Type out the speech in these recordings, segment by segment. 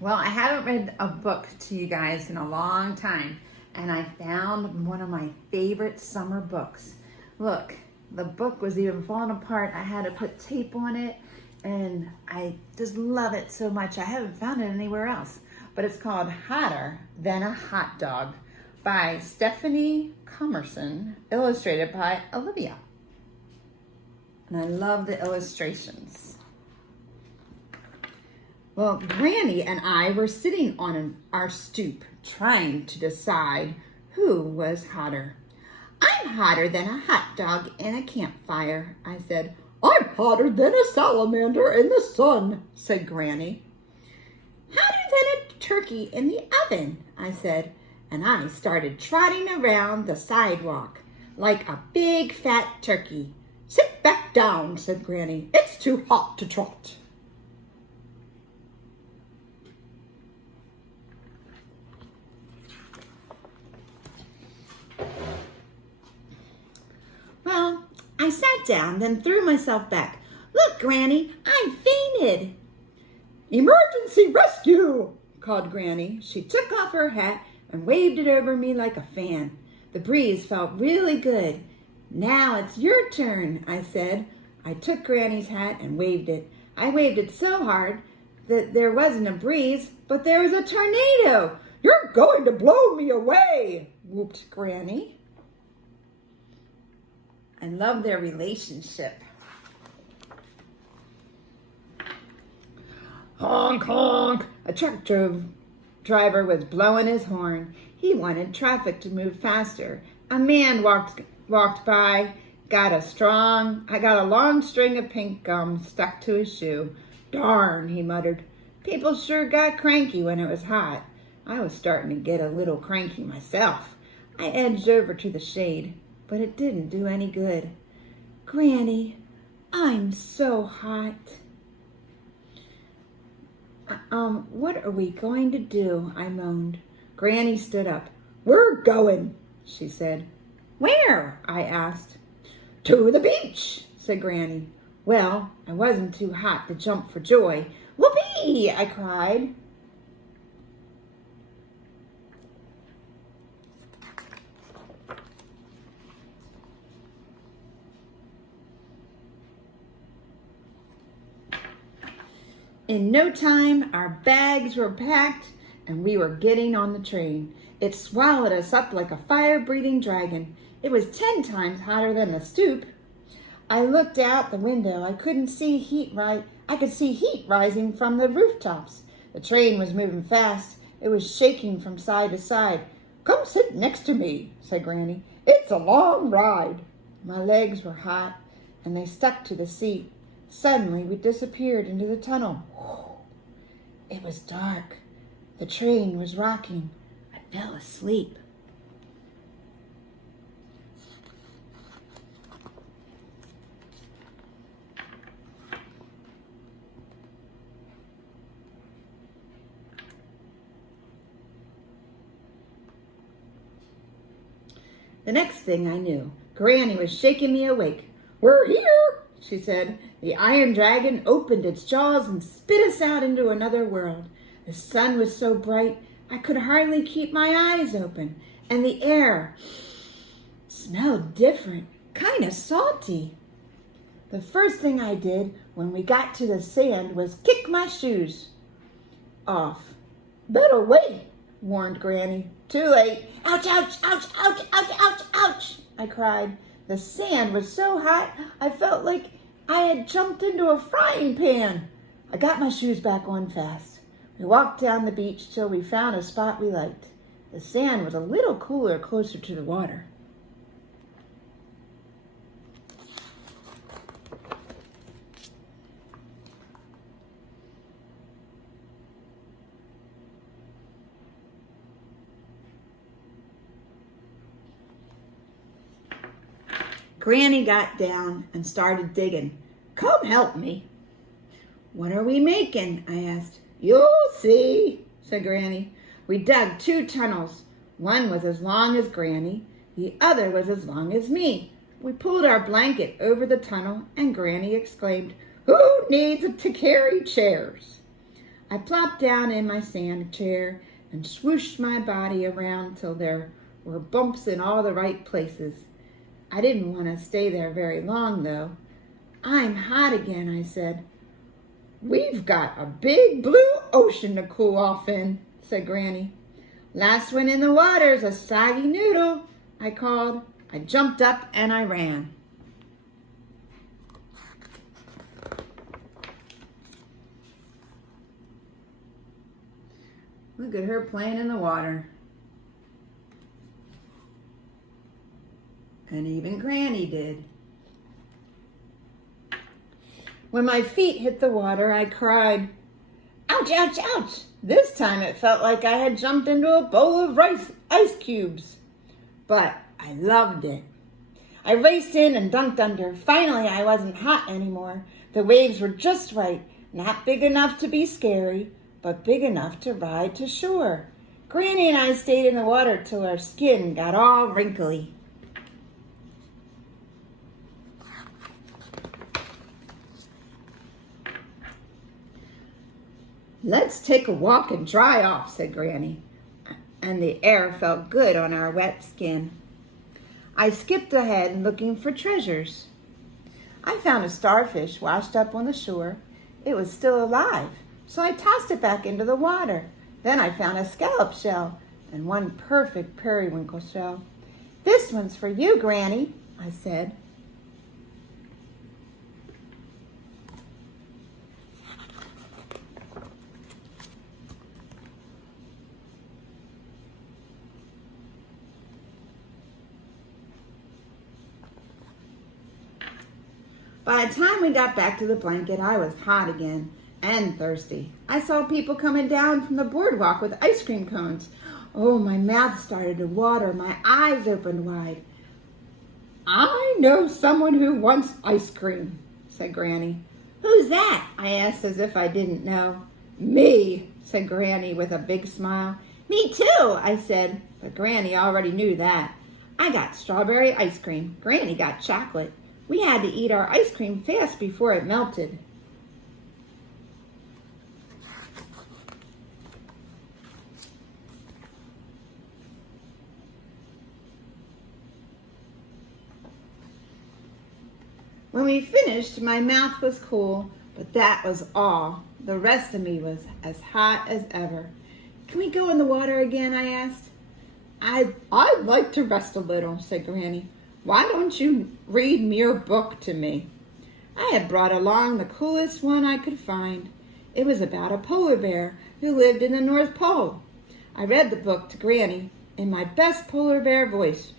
Well, I haven't read a book to you guys in a long time, and I found one of my favorite summer books. Look, the book was even falling apart. I had to put tape on it, and I just love it so much. I haven't found it anywhere else, but it's called Hotter Than a Hot Dog by Stephanie Calmenson, illustrated by Olivia. And I love the illustrations. Well, Granny and I were sitting on our stoop trying to decide who was hotter. I'm hotter than a hot dog in a campfire, I said. I'm hotter than a salamander in the sun, said Granny. Hotter than a turkey in the oven, I said, and I started trotting around the sidewalk like a big fat turkey. Sit back down, said Granny. It's too hot to trot. Well, I sat down, then threw myself back. Look, Granny, I fainted. Emergency rescue, called Granny. She took off her hat and waved it over me like a fan. The breeze felt really good. Now it's your turn, I said. I took Granny's hat and waved it. I waved it so hard that there wasn't a breeze, but there was a tornado. You're going to blow me away, whooped Granny. I love their relationship. Honk, honk. A truck driver was blowing his horn. He wanted traffic to move faster. A man walked by, got a long string of pink gum stuck to his shoe. Darn, he muttered. People sure got cranky when it was hot. I was starting to get a little cranky myself. I edged over to the shade, but it didn't do any good. Granny, I'm so hot. What are we going to do? I moaned. Granny stood up. We're going, she said. Where? I asked. To the beach, said Granny. Well, I wasn't too hot to jump for joy. Whoopee! I cried. In no time, our bags were packed and we were getting on the train. It swallowed us up like a fire-breathing dragon. It was 10 times hotter than the stoop. I looked out the window. I could see heat rising from the rooftops. The train was moving fast. It was shaking from side to side. Come sit next to me, said Granny. It's a long ride. My legs were hot and they stuck to the seat. Suddenly, we disappeared into the tunnel. It was dark. The train was rocking. I fell asleep. The next thing I knew, Granny was shaking me awake. We're here, she said. The iron dragon opened its jaws and spit us out into another world. The sun was so bright I could hardly keep my eyes open, and the air smelled different, kind of salty. The first thing I did when we got to the sand was kick my shoes off. Better wait, warned Granny. Too late. Ouch, ouch, ouch, ouch, ouch, ouch, ouch, I cried. The sand was so hot I felt like I had jumped into a frying pan. I got my shoes back on fast. We walked down the beach till we found a spot we liked. The sand was a little cooler closer to the water. Granny got down and started digging. Come help me. What are we making? I asked. You'll see, said Granny. We dug 2 tunnels. One was as long as Granny. The other was as long as me. We pulled our blanket over the tunnel and Granny exclaimed, Who needs to carry chairs? I plopped down in my sand chair and swooshed my body around till there were bumps in all the right places. I didn't want to stay there very long, though. I'm hot again, I said. We've got a big blue ocean to cool off in, said Granny. Last one in the water's a soggy noodle, I called. I jumped up and I ran. Look at her playing in the water. And even Granny did. When my feet hit the water, I cried, ouch, ouch, ouch. This time it felt like I had jumped into a bowl of ice cubes. But I loved it. I raced in and dunked under. Finally, I wasn't hot anymore. The waves were just right, not big enough to be scary, but big enough to ride to shore. Granny and I stayed in the water till our skin got all wrinkly. Let's take a walk and dry off, said Granny, and the air felt good on our wet skin. I skipped ahead looking for treasures. I found a starfish washed up on the shore. It was still alive, so I tossed it back into the water. Then I found a scallop shell and one perfect periwinkle shell. This one's for you, Granny, I said. By the time we got back to the blanket, I was hot again and thirsty. I saw people coming down from the boardwalk with ice cream cones. Oh, my mouth started to water. My eyes opened wide. I know someone who wants ice cream, said Granny. Who's that? I asked as if I didn't know. Me, said Granny with a big smile. Me too, I said, but Granny already knew that. I got strawberry ice cream. Granny got chocolate. We had to eat our ice cream fast before it melted. When we finished, my mouth was cool, but that was all. The rest of me was as hot as ever. Can we go in the water again? I asked. I'd like to rest a little, said Granny. Why don't you read me your book to me? I had brought along the coolest one I could find. It was about a polar bear who lived in the North Pole. I read the book to Granny in my best polar bear voice.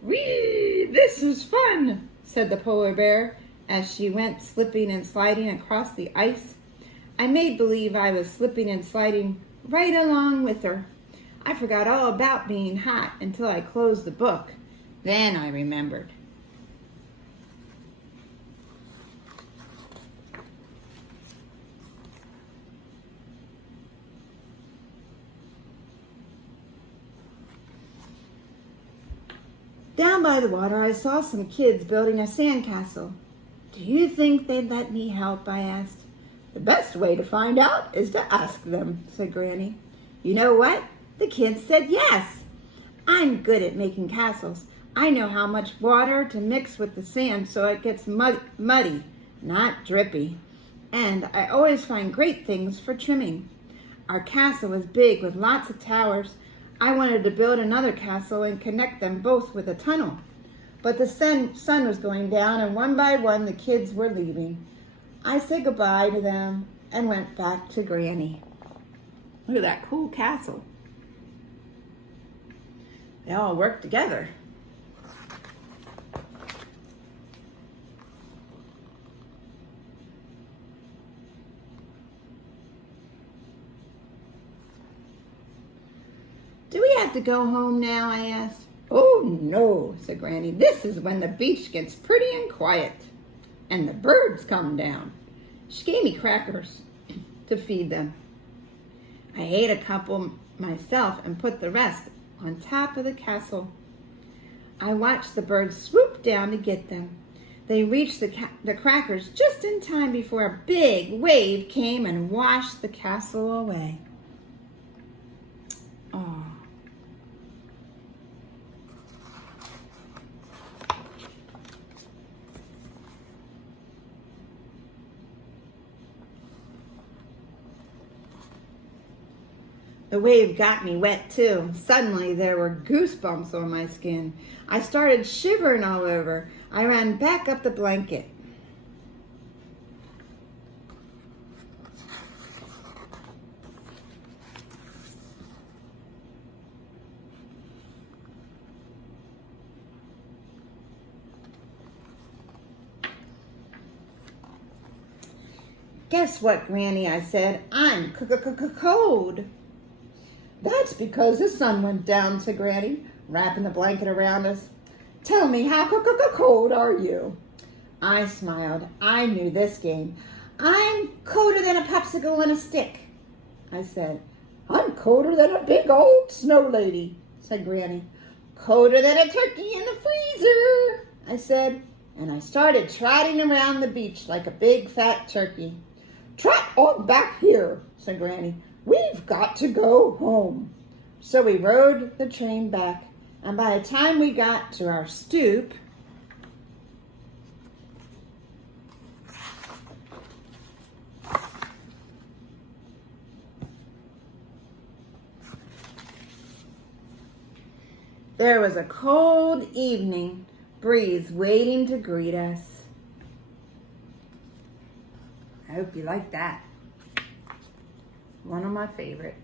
Whee! This is fun, said the polar bear as she went slipping and sliding across the ice. I made believe I was slipping and sliding right along with her. I forgot all about being hot until I closed the book. Then I remembered. Down by the water, I saw some kids building a sandcastle. Do you think they'd let me help? I asked. The best way to find out is to ask them, said Granny. You know what? The kids said yes. I'm good at making castles. I know how much water to mix with the sand so it gets muddy, not drippy. And I always find great things for trimming. Our castle was big with lots of towers. I wanted to build another castle and connect them both with a tunnel. But the sun was going down, and one by one the kids were leaving. I said goodbye to them and went back to Granny. Look at that cool castle. They all work together. Do we have to go home now? I asked. Oh, no, said Granny. This is when the beach gets pretty and quiet, and the birds come down. She gave me crackers to feed them. I ate a couple myself and put the rest on top of the castle. I watched the birds swoop down to get them. They reached the crackers just in time before a big wave came and washed the castle away. Oh. The wave got me wet too. Suddenly there were goosebumps on my skin. I started shivering all over. I ran back up the blanket. Guess what, Granny, I said. I'm cold. That's because the sun went down, said Granny, wrapping the blanket around us. Tell me, how cold are you? I smiled. I knew this game. I'm colder than a popsicle on a stick, I said. I'm colder than a big old snow lady, said Granny. Colder than a turkey in the freezer, I said, and I started trotting around the beach like a big fat turkey. Trot on back here, said Granny. We've got to go home. So we rode the train back, and by the time we got to our stoop, there was a cold evening breeze waiting to greet us. I hope you like that. One of my favorites.